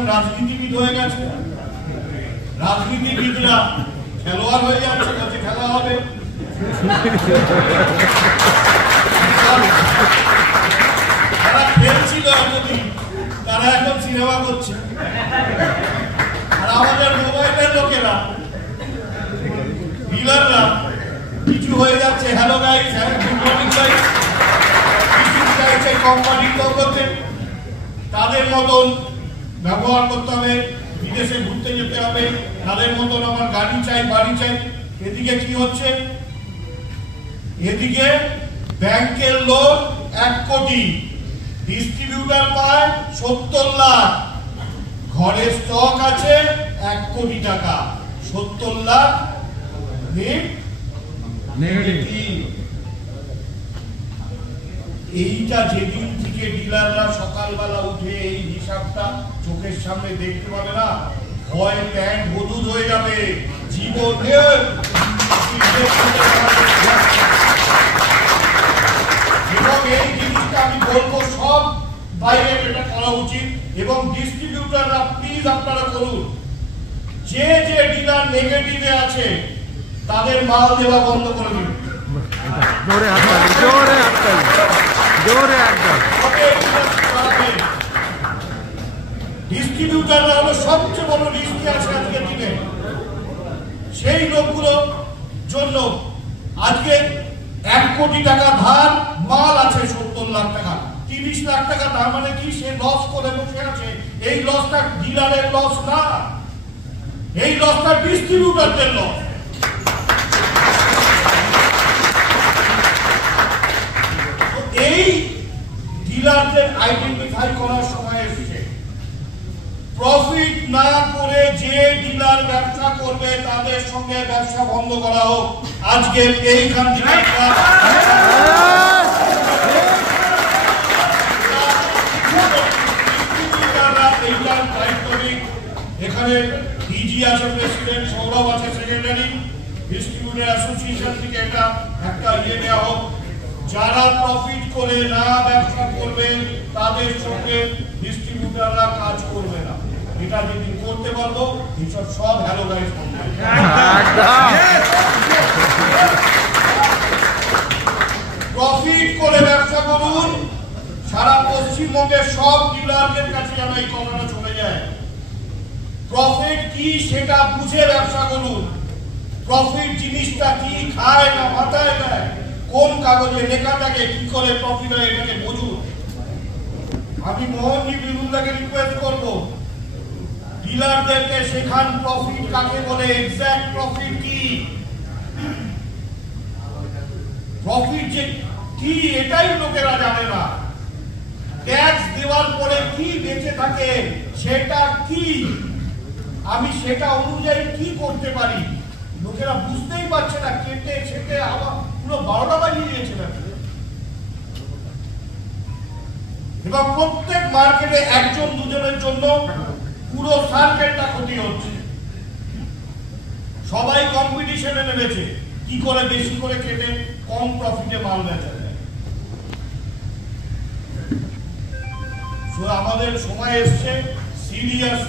এখন রাজনীতিবিদ হয়ে গেছে, রাজনীতিবিদরা খেলোয়াড় হয়ে যাচ্ছে, কাছে খেলা হবে। তারা খেলছিল এতদিন, তারা এখন সিনেমা করছে। আর আমাদের মোবাইলের লোকেরা, ডিলাররা কিছু হয়ে যাচ্ছে, hello guys, good morning guys, কিছু চাইছে কোম্পানির পক্ষে তাদের মতন ব্যবহার করতে হবে, বিদেশে ঘুরতে যেতে হবে, তাদের মতন আমার গাড়ি চাই, বাড়ি চাই। এদিকে কি হচ্ছে? এদিকে ব্যাংকের লোন 1 কোটি, ডিস্ট্রিবিউটার পায় 70 লাখ, ঘরে স্টক আছে 1 কোটি টাকা, 70 লাখ নেগেটিভ। এইটা যেদিন থেকে ডিলাররা সকালবেলা উঠে এই হিসাবটা চোখের সামনে দেখতে পাবে না, ভয় প্যান্ট হলুদ হয়ে যাবে জীবনে। এবং এই জিনিসটা আমি বলবো সব বাইরে এটা করা উচিত, এবং ডিস্ট্রিবিউটাররা প্লিজ আপনারা করুন। যে যে ডিলার নেগেটিভে আছে তাদের মাল দেওয়া বন্ধ করে দিন। জোরে হাততালি, জোরে হাততালি, জোরে হাততালি। ডিস্ট্রিবিউটাররা হলো সবচেয়ে বড় রিস্কে আছে আজকের দিনে। সেই লোকগুলোর জন্য আজকে 1 কোটি টাকা ধার, মাল আছে 70 লাখ টাকা, 30 লাখ টাকা। তার মানে কি? সে লস করে বসে আছে। এই লসটা ডিলারের লস না, এই লসটা ডিস্ট্রিবিউটারদের লস। এই ডিলারদের আইডেন্টিফাই করার সময় এসেছে। প্রফিট না করে যে ডিলার ব্যবসা করবে তাদের সঙ্গে ব্যবসা বন্ধ করা হোক। আজকে এইখান থেকে এখানে ডিজি আছে, প্রেসিডেন্ট, সৌরভ আছে সেক্রেটারি, ডিস্ট্রিবিউটর অ্যাসোসিয়েশন থেকে একটা নেওয়া হোক। যারা প্রফিট করে না ব্যবসা করবে তাদের সঙ্গে ডিস্ট্রিবিউটাররা কাজ করবে না। এটা যদি করতে পারবো এইসব সব হ্যালো গাইস করবে। প্রফিট করে ব্যবসা করুন। সারা পশ্চিমবঙ্গের সব ডিলারদের কাছে যেন এই কথাটা চলে যায়। প্রফিট কি সেটা বুঝে ব্যবসা করুন। প্রফিট জিনিসটা কি, খায় না মাথায় দেয়, কোন কাগজে লেখা থাকে, কি করে প্রফিট হয় এটাকে বুঝুন। আমি মোহনজি বিরুল্লাহকে রিকোয়েস্ট করব, ডিলারদেরকে শেখান প্রফিট কাকে বলে, এক্সাক্ট প্রফিট কি, প্রফিট যে কি এটাই লোকেরা জানে না। ট্যাক্স দেওয়ার পরে কি বেঁচে থাকে সেটা কি, আমি সেটা অনুযায়ী কি করতে পারি, লোকেরা বুঝতেই পারছে না। কেটে ছেটে আবার পুরো 12টা বাজিয়ে দিয়েছে। এবং প্রত্যেক মার্কেটে একজন দুজনের জন্য পুরো সার্কেটটা ক্ষতি হচ্ছে। সবাই কম্পিটিশনে নেমেছে কি করে বেশি করে কেটে কম প্রফিটে মাল বেচা যায়। আমাদের সময় এসছে সিরিয়াস